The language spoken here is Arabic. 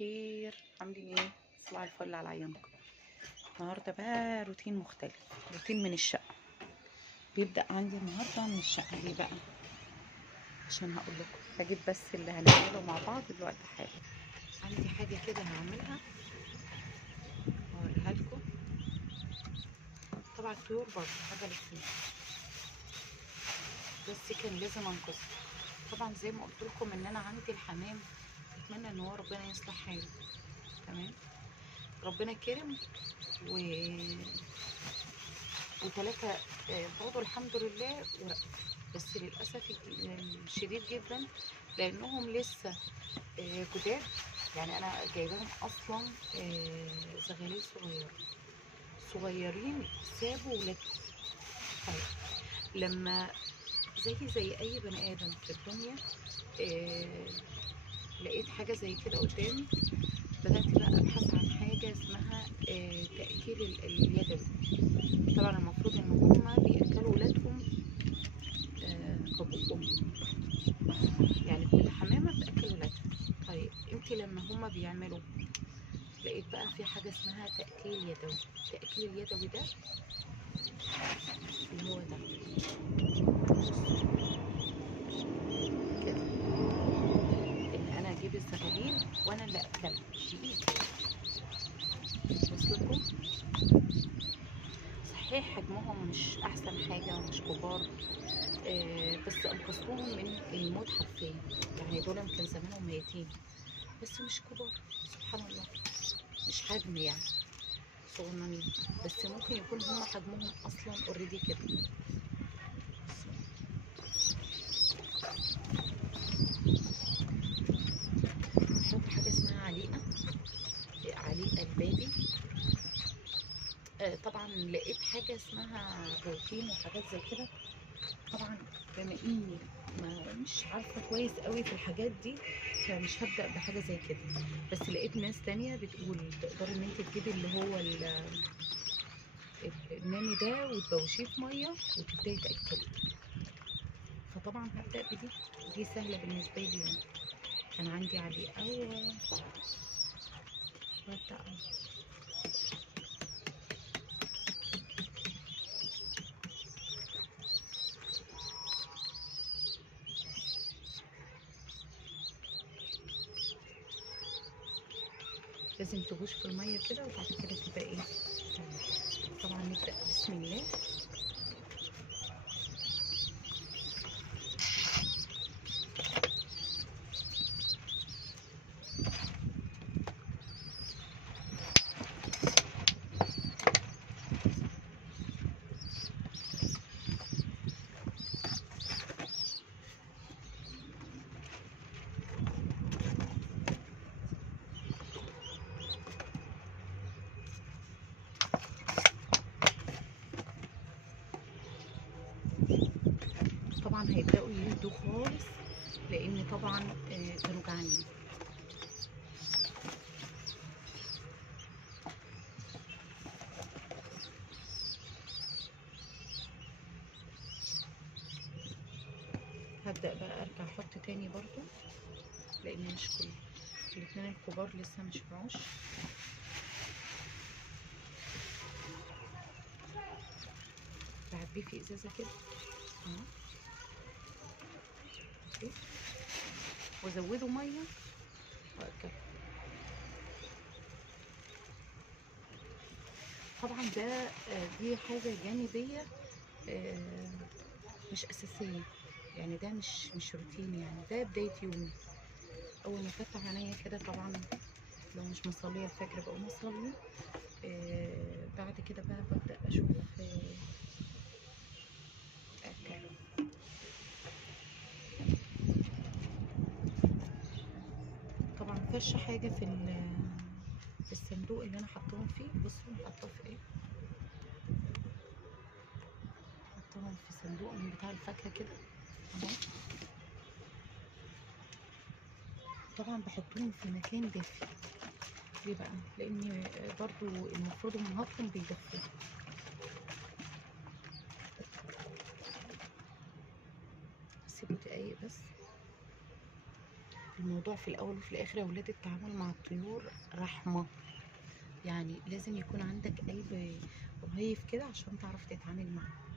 الخير، عاملين ايه؟ صباح الفل على عيونكم. النهارده بقى روتين مختلف، روتين من الشقه. بيبدا عندي النهارده من الشقه. ليه بقى؟ عشان هقول لكم هجيب بس اللي هنعمله مع بعض دلوقتي حالا. عندي حاجه كده هعملها هوريها لكم. طبعا الطيور برضه حاجه للطيور، بس كان لازم انقذها. طبعا زي ما قلت لكم ان انا عندي الحمام، اتمنى ان هو ربنا يصلح حاله. تمام، ربنا كرم وثلاثة برضه الحمد لله بس للأسف الشديد جدا لأنهم لسه جداد. يعني أنا جايباهم أصلا زغاليل صغيرين سابوا ولادهم. طيب لما زي أي بني آدم في الدنيا لقيت حاجة زي كده قدامي، بدأت بقى أبحث عن حاجة اسمها تأكيل اليدوي. طبعا المفروض ان هما بياكلوا ولادهم ببقهم، يعني كل حمامه بتاكل ولادها. طيب انت لما هما بيعملوا، لقيت بقى في حاجه اسمها تاكيل يدوي. التاكيل اليدوي ده اللي هو ده كده، ان انا اجيب الزغاليل وانا اللي اكلها بايدي. وصلكم؟ صحيح حجمهم مش احسن حاجه ومش كبار، بس انقذتهم من الموت حرفيا. يعني دول كان زمانهم ميتين، بس مش كبار. سبحان الله، مش حجم يعني صغننين، بس ممكن يكون هم حجمهم اصلا اوريدي كده. بحط حاجه اسمها عليقه البادي. طبعا لقيت حاجه اسمها بروتين وحاجات زي كده. طبعا بما اني مش عارفه كويس قوي في الحاجات دي، فمش هبدا بحاجه زي كده. بس لقيت ناس تانية بتقول تقدري ان انت تجيبي اللي هو الناني ده وتبوشيه في ميه وتبداي تاكليه. فطبعا هبدا دي سهله بالنسبه لي يعني. كان عندي عليقه وابدا لازم تبوش في الميه كده وبعد كده تبقى ايه. طبعا نبدا بسم الله. طبعا هيبداوا يهدوا خالص لان طبعا كانوا جعانين. هبدا بقى ارجع احط تاني برضو، لان مش كل الاتنين الكبار لسه مش بعوش. بعبيه في ازازه كده وازوده ميه واكله. طبعا دي حاجه جانبيه مش اساسيه، يعني ده مش روتين. يعني ده بدايه يومي. اول ما افتح عينيا كده طبعا لو مش مصليه الفجر بقوم اصلي. بعد كده بقى ببدا اشوف اكل. طبعا مفيش حاجه في الصندوق اللي انا حطاهم فيه. بصوا حاطاه في ايه، حطاهم في صندوق من بتاع الفاكهه كده اهو. طبعا بحطهم في مكان دافي. ليه بقى؟ لان برضو المفروض امهاتهم بيدفوا. سيبوا دقايق بس. الموضوع في الاول وفي الاخر يا ولاد التعامل مع الطيور رحمة. يعني لازم يكون عندك قلب رهيف كده عشان تعرف تتعامل معاه.